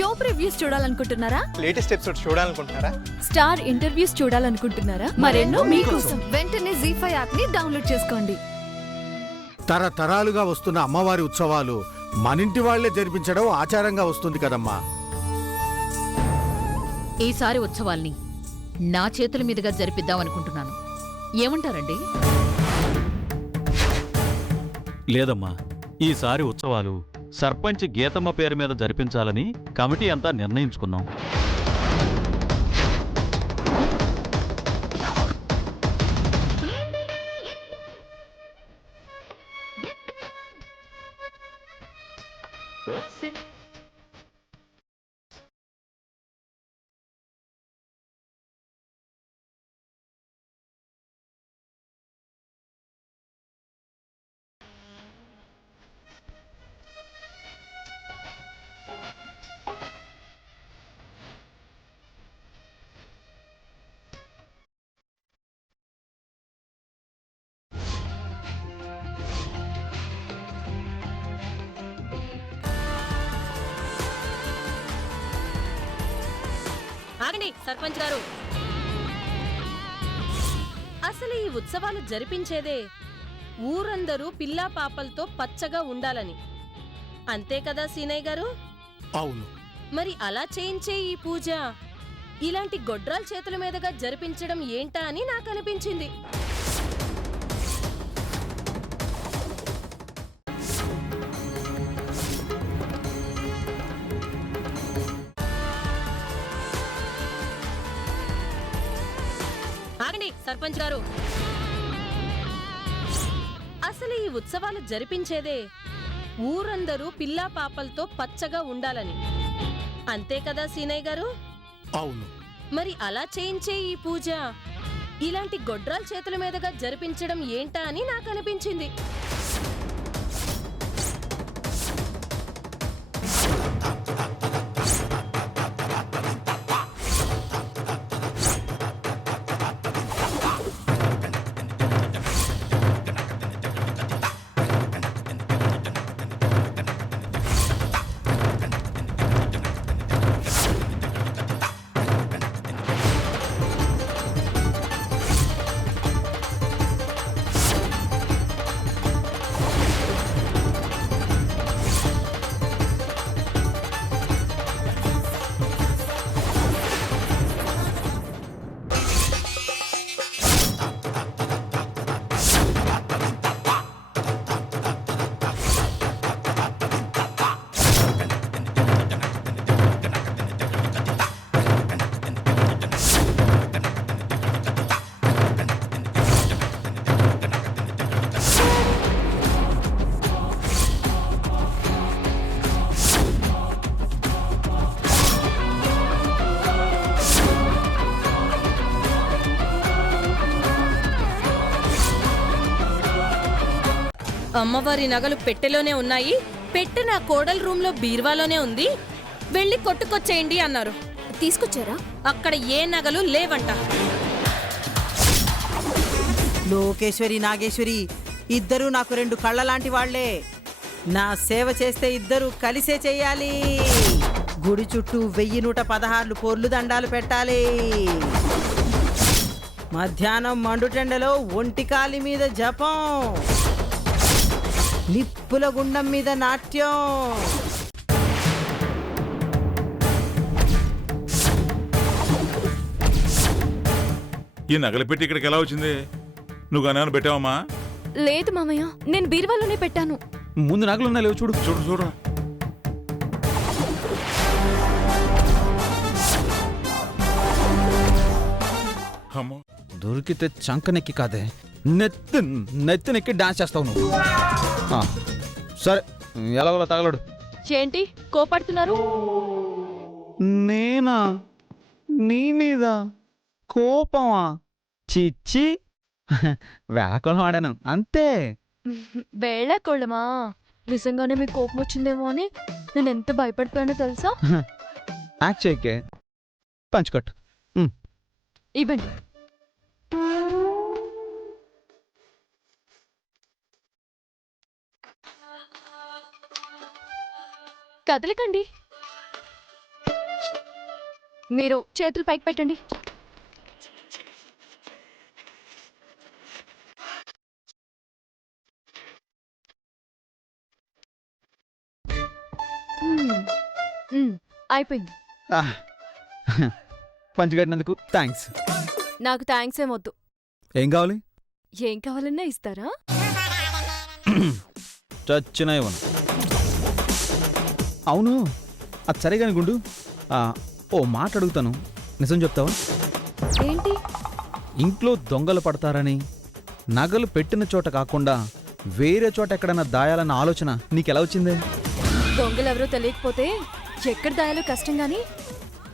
Show previews చూడాలనుకుంటున్నారా? Latest episode చూడాలనుకుంటున్నారా? Star interviews చూడాలనుకుంటున్నారా? మరెన్నో మీకోసం వెంటనే ZEE5 యాప్ ని డౌన్లోడ్ చేసుకోండి. తరతరాలుగా వస్తున్న అమ్మవారి ఉత్సవాలు మనింటి వాళ్లే జరిపించడం ఆచారంగా వస్తుంది కదమ్మా. ఈసారి ఉత్సవాల్ని నా చేతుల మీదుగా జరిపిద్దాం అనుకుంటున్నాను. ఏమంటారండి? లేదమ్మా, ఈసారి ఉత్సవాలు సర్పంచ్ గీతమ్మ పేరు మీద జరిపించాలని కమిటీ అంతా నిర్ణయించుకున్నాం. ఆగండి సర్పంచ్ గారు. అసలు ఈ ఉత్సవాలు జరిపించేదే ఊరందరూ పిల్లా పాపలతో పచ్చగా ఉండాలని, అంతే కదా సీనయ్య గారు? అవును. మరి అలా చేయించే ఈ పూజ ఇలాంటి గొడ్రాల చేతుల మీదుగా జరిపించడం ఏంటా అని నాకు అనిపించింది. ఆగండి సర్పంచ్ గారు. అసలు ఈ ఉత్సవాలు జరిపించేదే ఊరందరూ పిల్లా పాపలతో పచ్చగా ఉండాలని, అంతే కదా సీనయ్య గారు? అవును. మరి అలా చేయించే ఈ పూజ ఇలాంటి గొడ్రాల చేతుల మీదుగా జరిపించడం ఏంటా అని నాకు అనిపించింది. అమ్మవారి నగలు పెట్టెలోనే ఉన్నాయి, పెట్టె నా కోడల రూమ్ లో బీర్వాలోనే ఉంది, వెళ్ళి కొట్టుకొచ్చేయండి అన్నారు. తీసుకొచ్చారా? అక్కడ ఏ నగలు లేవంట. లోకేశ్వరి నాగేశ్వరి ఇద్దరూ నాకు రెండు కళ్ళ లాంటి వాళ్లే. నా సేవ చేస్తే ఇద్దరు కలిసే చెయ్యాలి. గుడి చుట్టూ 1116 పోర్లు దండాలు పెట్టాలి. మధ్యాహ్నం మండుటెండలో ఒంటికాలి మీద జపం, నిప్పుల గుండం మీద నాట్యం. ఈ నగలు పెట్టి ఇక్కడికి ఎలా వచ్చింది? నువ్వు గనాన్ని పెట్టావమ్మా? లేదు మామయ్య, నేను బీరువాలోనే పెట్టాను. ముందు నగలున్నా లేవు చూడు. చూడు చూడు. అమ్మో, దొరికితే చంకనెక్కి కాదే, నెత్తినెక్కి డాన్స్ చేస్తావు నువ్వు. సరే, ఎలాగోలా తగలడు. ఏంటి కోపడుతున్నారు? నేనా? నీ మీద కోపమా? చిచ్చి, వేళకోళం ఆడాను అంతే. వేళకోళమా? నిజంగానే మీకు కోపం వచ్చిందేమో అని నేను ఎంత భయపడిపోయానో తెలుసా? యాక్ట్ చేయకే, పంచుకట్టు. ఇవ్వండి. కదలకండి. మీరు చేతులు పైకి పెట్టండి. అయిపోయింది. పంచికట్టినందుకు థ్యాంక్స్. నాకు థ్యాంక్స్ ఏమొద్దు. ఏం కావాలి? ఏం కావాలన్నా ఇస్తారా? చచ్చిన ఇవ్వను. అవును, అది సరే కాని గుండు, ఓ మాట అడుగుతాను, నిజం చెప్తావా? ఏంటి? ఇంట్లో దొంగలు పడతారని నగలు పెట్టిన చోట కాకుండా వేరే చోట ఎక్కడన్నా దాయాలన్న ఆలోచన నీకెలా వచ్చిందే? దొంగలెవరో తెలియకపోతే ఎక్కడ దాయాలో కష్టం గాని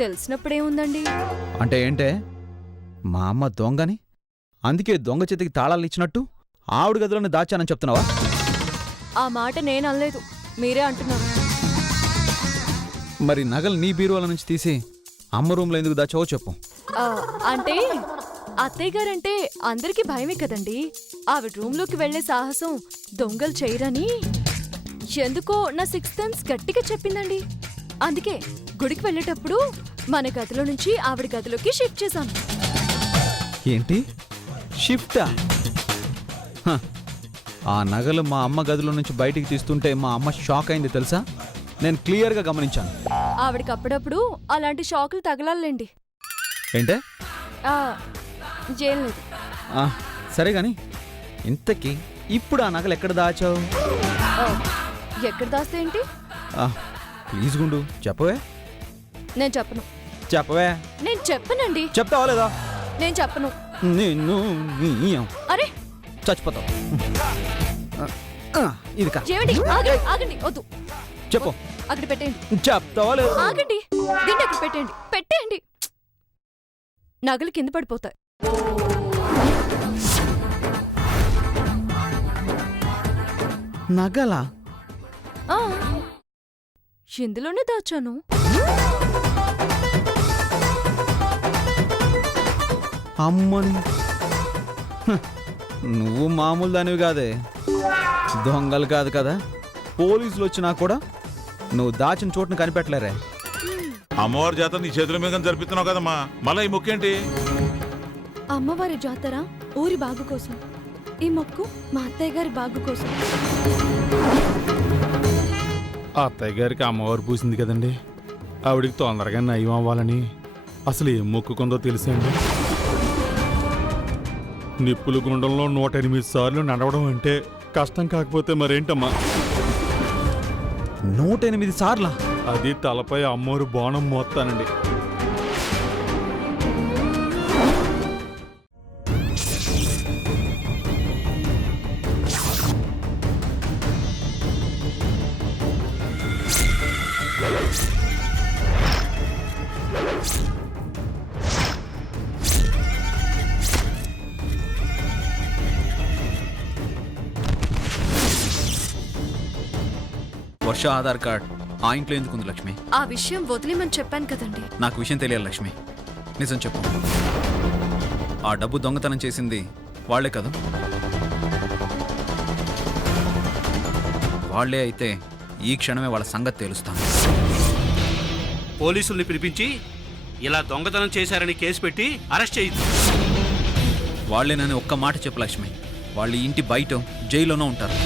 తెలిసినప్పుడేముందండి. అంటే ఏంటే, మా అమ్మ దొంగని అందుకే దొంగ చేతికి తాళాలు ఇచ్చినట్టు ఆవిడ గదిలోనే దాచానని చెప్తున్నావా? ఆ మాట నేను అనలేదు, మీరే అంటున్నారు. మరి నగలు నీ బీరువాల నుంచి తీసి అమ్మ రూమ్లో ఎందుకు దాచావో చెప్పు. అంటే అత్తయ్య గారంటే అందరికీ భయమే కదండి. ఆవిడ రూమ్లోకి వెళ్లే సాహసం దొంగలు చేయరని ఎందుకో నా 6th సెన్స్ గట్టిగా చెప్పిందండి. అందుకే గుడికి వెళ్ళేటప్పుడు మన గదిలో నుంచి ఆవిడ గదిలోకి షిఫ్ట్ చేశాను. ఏంటి షిఫ్టా? ఆ నగలు మా అమ్మ గదిలో నుంచి బయటికి తీస్తుంటే మా అమ్మ షాక్ అయింది తెలుసా? నేను క్లియర్గా గమనించాను. ఆవిడకి అప్పుడప్పుడు అలాంటి షాకులు తగలాలండి. ఏంటే? ఏం లేదు. సరే గాని ఇంతకీ ఇప్పుడు ఆ నగలు ఎక్కడ దాచావు? ఎక్కడ దాస్తే ఏంటి? ప్లీజ్ గుండు చెప్పవే. నేను చెప్పను. చెప్పవే. నేను చెప్పనండి. చెప్తావా లేదా? నేను చెప్పను. నిన్ను అరే చచ్చిపోతావు. ఇది కా ఏమండి? ఆగండి, వద్దు. చెప్పు. అక్కడ పెట్టేయండి. చెప్తావా లేదా? ఆగండి, దీన్ని అక్కడ పెట్టేయండి. నగలు కింద పడిపోతాయి. నగలా? ఇందులోనే దాచాను. అమ్మని, నువ్వు మామూలు దానివి కాదే. దొంగలు కాదు కదా, పోలీసులు వచ్చినా కూడా నువ్వు దాచిన చోటును కనిపెట్టలేరే. అమ్మవారి జాతర నీ చేతుల మీద జరిపిస్తున్నావు కదమ్మా, మళ్ళీ ఈ మొక్కేంటి? అమ్మవారి జాతర ఊరి బాగు కోసం, ఈ మొక్కు మా అత్తయ్య గారి బాగు కోసం. అత్తయ్య గారికి అమ్మవారు పూసింది కదండి, ఆవిడికి తొందరగా నయం అవ్వాలని అసలు ఏం మొక్కుకుందో తెలుసండి. నిప్పుల గుండంలో 108 సార్లు నడవడం అంటే కష్టం కాకపోతే మరేంటమ్మా? 108 సార్లా? అది తలపై అమ్మవారు బాణం మోస్తానండి. వర్ష ఆధార్ కార్డ్ ఆ ఇంట్లో ఎందుకుంది లక్ష్మి? ఆ విషయం వదిలేమని చెప్పాను కదండి. నాకు విషయం తెలియాలి లక్ష్మి, నిజం చెప్పు. ఆ డబ్బు దొంగతనం చేసింది వాళ్లే కదా? వాళ్లే అయితే ఈ క్షణమే వాళ్ళ సంగతి తెలుస్తాను. పోలీసుల్ని పిలిపించి ఇలా దొంగతనం చేశారని కేసు పెట్టి అరెస్ట్ చేయొద్దు. వాళ్లేనని ఒక్క మాట చెప్పు లక్ష్మి, వాళ్ళు ఇంటి బయట జైల్లోనూ ఉంటారు.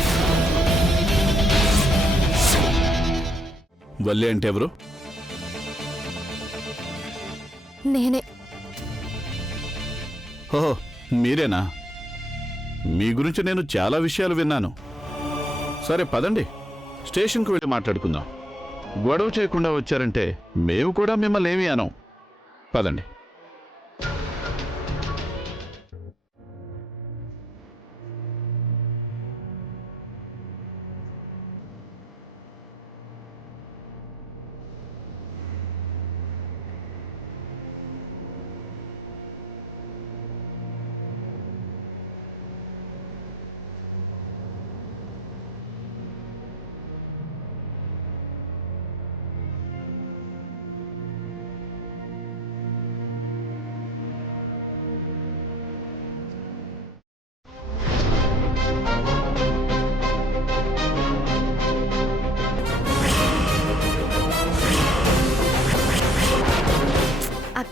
వల్లి అంటే ఎవరు? నేనే. ఓహో, మీరేనా? మీ గురించి నేను చాలా విషయాలు విన్నాను. సరే పదండి, స్టేషన్కి వెళ్ళి మాట్లాడుకుందాం. గొడవ చేయకుండా వచ్చారంటే మేము కూడా మిమ్మల్ని ఏమీ అనం. పదండి.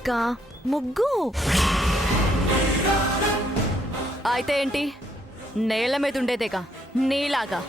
అక్క ముగ్గు అయితే ఏంటి నేల మీద ఉండేదేగా నీలాగా